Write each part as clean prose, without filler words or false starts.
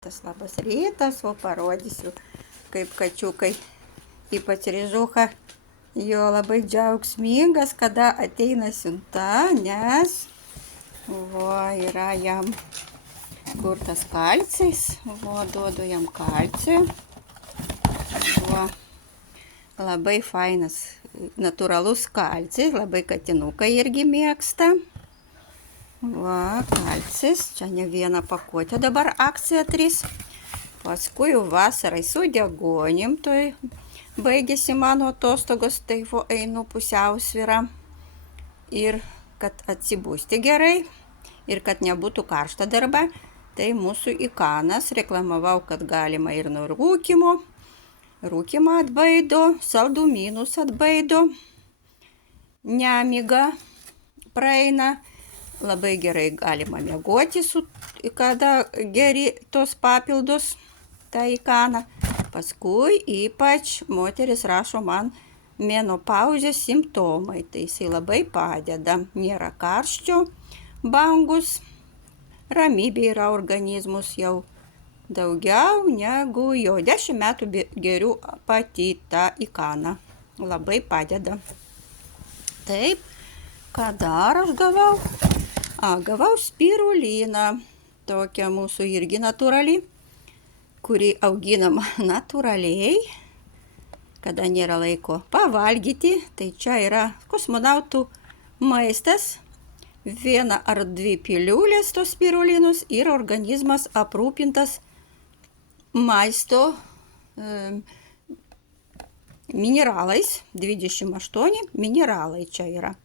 Labas rytas, o parodysiu, kaip kačiukai, ypač ryžucha, jo labai džiaugsmingas, kada ateina siunta, nes yra jam kurtas kalcis, duodu jam kalcį, labai fainas, natūralus kalcis, labai katinukai irgi mėgsta. Kalcis, čia ne vieną pakuotę, dabar akcija 3. Paskui vasarai su degonim, tai baigėsi mano atostogos, tai einu pusiausvyrą. Ir kad atsibusti gerai, ir kad nebūtų karšta darba, tai mūsų ikanas, reklamavau, kad galima ir nuo rūkymo. Rūkymą atbaido, saldumynus atbaido, nemiga praeina. Labai gerai galima miegoti, kada geri tos papildus, tą ikaną. Paskui ypač moteris rašo man menopauzės simptomai, tai jisai labai padeda. Nėra karščio, bangus, ramybė yra organizmus jau daugiau negu jo 10 metų geriu pati tą ikaną. Labai padeda. Taip, ką dar aš gavau? Gavau spiruliną, tokią mūsų irgi natūrali, kuri auginama natūraliai, kada nėra laiko pavalgyti. Tai čia yra kosmonautų maistas, 1 ar 2 piliulės tos spirulinus ir organizmas aprūpintas maisto mineralais, 28 mineralai čia yra.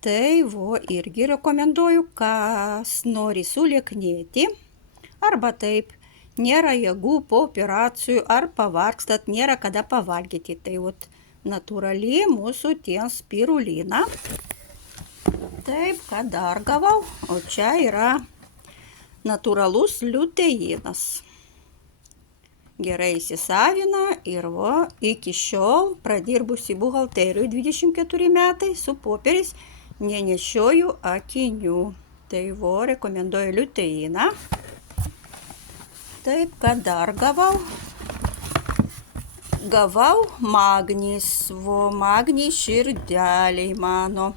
Tai irgi rekomenduoju, kas nori sulieknėti, arba taip, nėra jėgų po operacijų, ar pavargstat, nėra kada pavalgyti. Tai natūrali mūsų tien spirulina. Taip, ką dar gavau, o čia yra natūralus liuteinas. Gerai įsisavina ir iki šiol pradirbusi buhalterijų 24 metai su popieriais. Nenešioju akinių. Tai rekomenduoju liuteiną. Taip, ką dar gavau? Gavau magnys. Magnys širdeliai mano.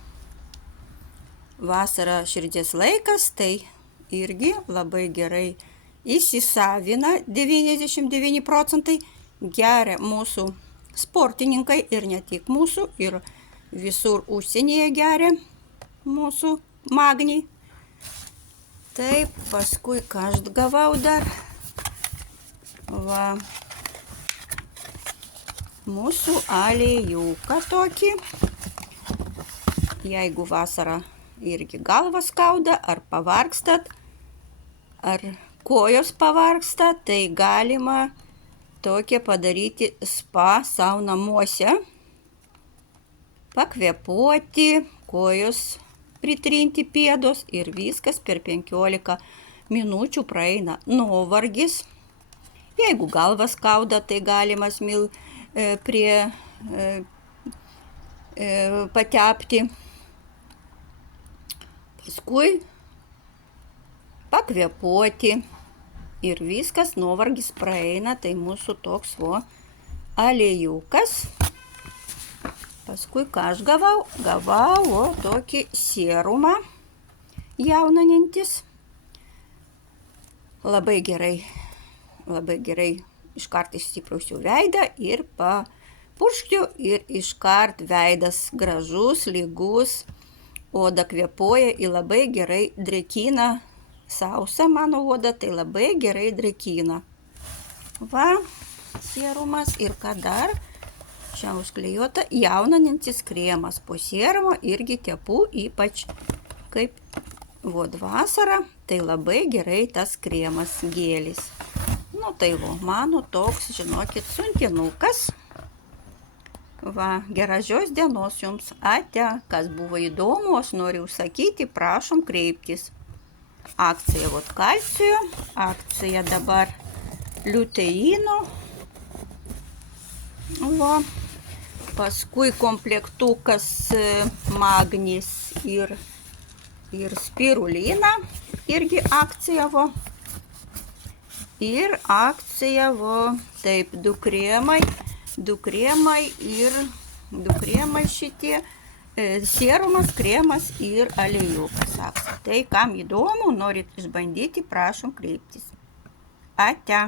Vasara širdies laikas, tai irgi labai gerai įsisavina 99 procentai. Geria mūsų sportininkai ir ne tik mūsų, ir visur užsienyje geria mūsų magnį. Taip, paskui ką aš gavau dar? Mūsų aliejuką tokį. Jeigu vasarą irgi galva skauda, ar pavargstat, ar kojos pavargsta, tai galima tokią padaryti spa savo namuose. Pakvėpuoti, kojos pritrinti pėdos ir viskas per 15 minučių praeina nuovargis. Jeigu galva skauda, tai galima prie patepti. Paskui pakvėpuoti ir viskas, nuovargis praeina. Tai mūsų toks aliejukas. Paskui ką aš gavau? Gavau tokį serumą jauninantis. Labai gerai iškart išsiprausiu veidą ir papurškiu ir iškart veidas gražus, lygus, oda kvėpuoja ir labai gerai drėkina. Sausa mano oda, tai labai gerai drėkina. Serumas ir ką dar? Čia užklijuota jauninantis kremas. Po serumo irgi tepu, ypač kaip vasara, tai labai gerai tas kremas gėlis. Tai mano toks, žinokit, sunkinukas. Gražios dienos jums. Ate, kas buvo įdomu, aš noriu užsakyti, prašom kreiptis. Akcija kalcio, akcija dabar liuteino. Paskui komplektukas magnys ir spirulina, irgi akcija. Ir akcija, taip, du kremai šitie, serumas, kremas ir aliejukas akcija. Tai kam įdomu, norit išbandyti, prašom kreiptis. Ate.